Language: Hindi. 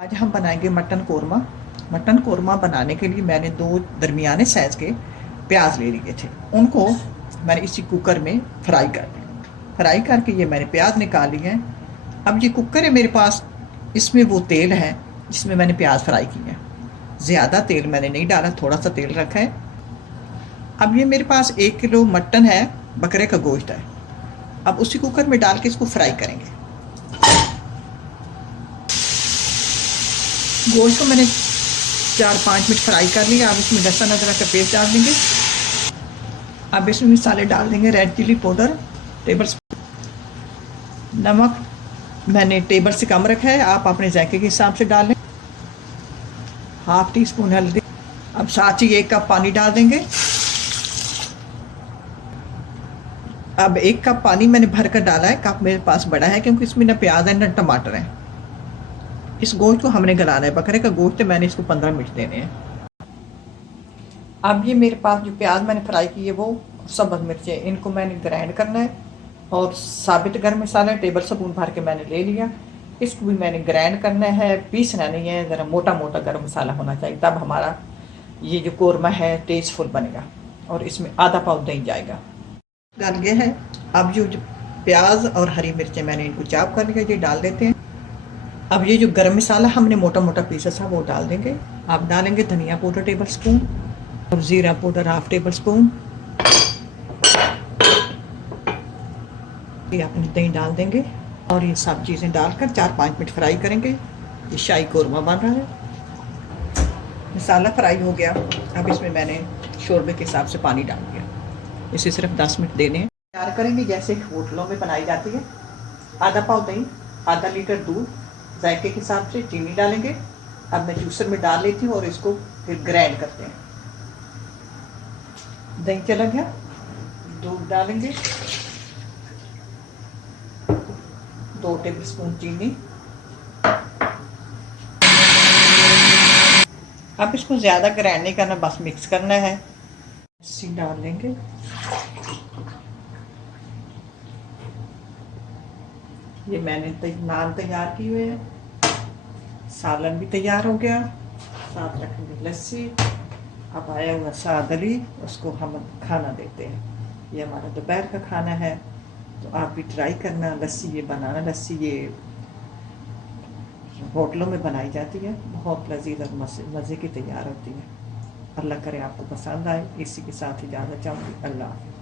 आज हम बनाएंगे मटन कोरमा। मटन कोरमा बनाने के लिए मैंने 2 दरमियाने साइज़ के प्याज ले लिए थे। उनको मैंने इसी कुकर में फ्राई कर दिया। फ्राई करके ये मैंने प्याज निकाल लिए हैं। अब ये कुकर है मेरे पास, इसमें वो तेल है जिसमें मैंने प्याज फ्राई किए हैं। ज़्यादा तेल मैंने नहीं डाला, थोड़ा सा तेल रखा है। अब ये मेरे पास 1 किलो मटन है, बकरे का गोश्त है। अब उसी कुकर में डाल के इसको फ्राई करेंगे। गोश्त को मैंने 4-5 मिनट फ्राई कर लिया। अब इसमें लहसुन अदरक का पेस्ट डाल देंगे। अब इसमें मसाले डाल देंगे। Red chilli powder tablespoon, नमक मैंने टेबल से कम रखा है, आप अपने जायके के हिसाब से डाल लें। हाफ टी स्पून हल्दी। अब साथ ही 1 कप पानी डाल देंगे। अब 1 कप पानी मैंने भर कर डाला है। कप मेरे पास बड़ा है क्योंकि इसमें ना प्याज है ना टमाटर है। इस गोश्त को हमने गलाना है। बकरे का गोश्त है, मैंने इसको 15 मिनट देने हैं। अब ये मेरे पास जो प्याज मैंने फ्राई की है वो सब्ज़ मिर्चें, इनको मैंने ग्राइंड करना है। और साबित गर्म मसाला टेबल स्पून भर के मैंने ले लिया। इसको भी मैंने ग्राइंड करना है, पीसना नहीं है। ज़रा मोटा मोटा गर्म मसाला होना चाहिए, तब हमारा ये जो कोरमा है टेस्टफुल बनेगा। और इसमें आधा पाव दही जाएगा। गल गया है। अब जो प्याज और हरी मिर्चें मैंने इनको चाप कर लिया, ये डाल देते हैं। अब ये जो गरम मसाला हमने मोटा मोटा पीसा था वो डाल देंगे। आप डालेंगे धनिया पाउडर टेबल स्पून और ज़ीरा पाउडर हाफ टेबल स्पून। ये अपनी दही डाल देंगे और ये सब चीज़ें डालकर 4-5 मिनट फ्राई करेंगे। ये शाही कोरमा बन रहा है। मसाला फ्राई हो गया। अब इसमें मैंने शोरबे के हिसाब से पानी डाल दिया। इसे सिर्फ 10 मिनट देने हैं। तैयार करेंगे जैसे होटलों में बनाई जाती है। आधा पाव दही, आधा लीटर दूध, जायके के हिसाब से चीनी डालेंगे। अब मैं जूसर में डाल लेती हूँ और इसको फिर ग्राइंड करते हैं। दही चला गया, दूध डालेंगे, 2 टेबल स्पून चीनी। अब इसको ज़्यादा ग्राइंड नहीं करना, बस मिक्स करना है। लस्सी डाल देंगे। ये मैंने नान तैयार किए हुए हैं। सालन भी तैयार हो गया। साथ रखेंगे लस्सी। अब आया हुआ साद अली, उसको हम खाना देते हैं। ये हमारा दोपहर का खाना है, तो आप भी ट्राई करना। लस्सी ये बनाना, लस्सी ये होटलों में बनाई जाती है, बहुत लजीज और मज़े की तैयार होती है। अल्लाह करे आपको पसंद आए। इसी के साथ इजाज़त चाहूँगी। अल्लाह हाफ़िज़।